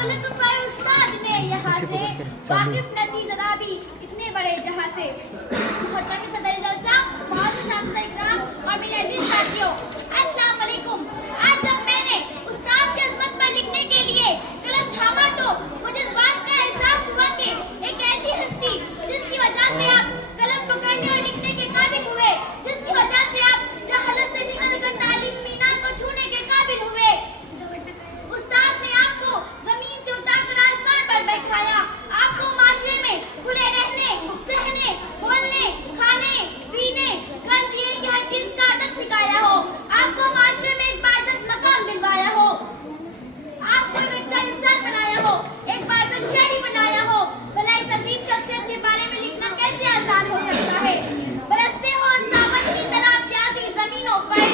मुल्क पर उस्ताद ने यहाँ से वाकिफ नदी जरा भी इतने बड़े जहाँ से मुहतरम सदर जलसा बहुत शानदार इकराम और मेरे अजीज साथियों अस्सलाम वालेकुम। आज जब मैंने उस्ताद की अज़मत पर लिखने के लिए कलम थामा तो मुझे इस बात का एहसास हुआ कि एक ऐसी हस्ती जिसकी वजह से आप कलम पकड़ने और लिखने के काबिल हुए, जिसकी वजह से आप जहालत से निकलकर तालीम मीनार को छूने के काबिल हुए। उस्ताद ने आपको जमीन से उठाकर आसमान पर बैठाया, आपको माशरे में खुले रहने, सहने, बोलने, खाने, पीने, गर्ज ये कि हर चीज का अदब सिखाया हो, आपको माशरे में एक बाइज्जत मकाम दिलवाया हो, आपको एक अच्छा इंसान बनाया हो, एक बाइज्जत शहरी बनाया हो। भला इस अजीम शख्सियत के बारे में लिखना कैसे आसान हो सकता है। बरसते हो सावन की तरह प्यासी जमीनों पर,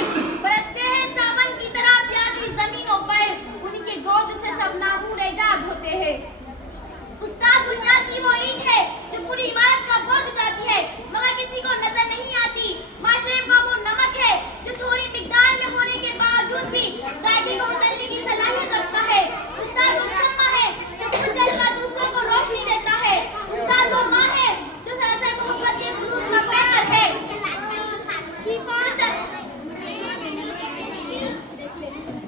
बरसते हैं सावन की तरह प्यासी जमीनों पर, उन्हीं के गोद से सब नामूर इजाद होते हैं। उस्ताद बुनियाद की वो ईंट है जो पूरी इमारत का बोझ उठाती है मगर किसी को नजर नहीं आती। माशरे का वो नमक है जो थोड़ी मिकदार में होने के बावजूद भी जायके को बदलने की सलाहियत रखता है। उस्ताद वो शम्मा है जो खुद जलकर दूसरों को रोशनी देता है। उस्ताद वो माँ है जो सरासर मोहब्बत के खुलूस का पैकर है।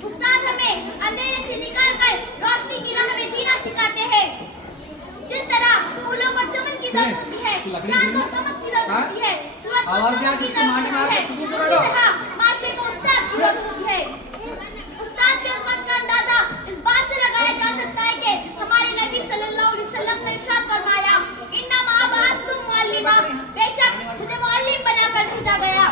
उस्ताद हमें अंधेरे से निकालकर रोशनी की राह में जीना सिखाते हैं। जिस तरह फूलों को चमन की जरूरत होती है, चांद को दमक की जरूरत होती है, सूरज को चमक की जरूरत होती है, उसी तरह माशरे को उस्ताद की जरूरत होती है। उस्ताद की अज़मत का अंदाजा इस बात से लगाया जा सकता है कि हमारे नबी सल्लल्लाहु अलैहि वसल्लम ने इरशाद फरमाया, इन्नमा बअस्तुम मुअल्लिमा, बेशक मुझे मुअल्लिम बनाकर भेजा गया।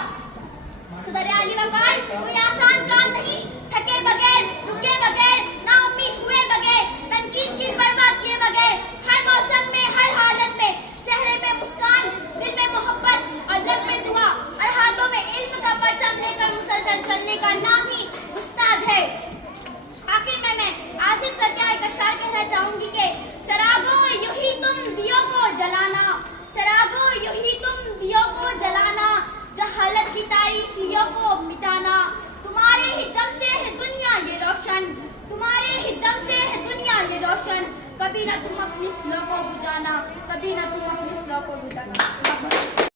सदर आली वकार कोई आसान काम नहीं, थके बगैर, रुके बगैर, नाउम्मीद हुए बगैर, तनकीद की परवाह किए बगैर, हर मौसम में, हर हालत में चेहरे पे मुस्कान, दिल में मोहब्बत और लब में दुआ और हाथों में इल्म का परचम लेकर मुसलसल चलने का नाम ही उस्ताद है। आखिर में मैं आसिफ सर का एक अशार कहना चाहूंगी कि चरागो यूं ही तुम दियों को जलाना, चरागो यूं ही तुम दियों को जलाना, जहालत की तारीखियों को मिटाना। तुम्हारे ही दम से है दुनिया ये रोशन, तुम्हारे ही दम से है दुनिया ये रोशन। कभी ना तुम अपनी स्लो को बुझाना, कभी ना तुम अपनी स्लो को बुझाना।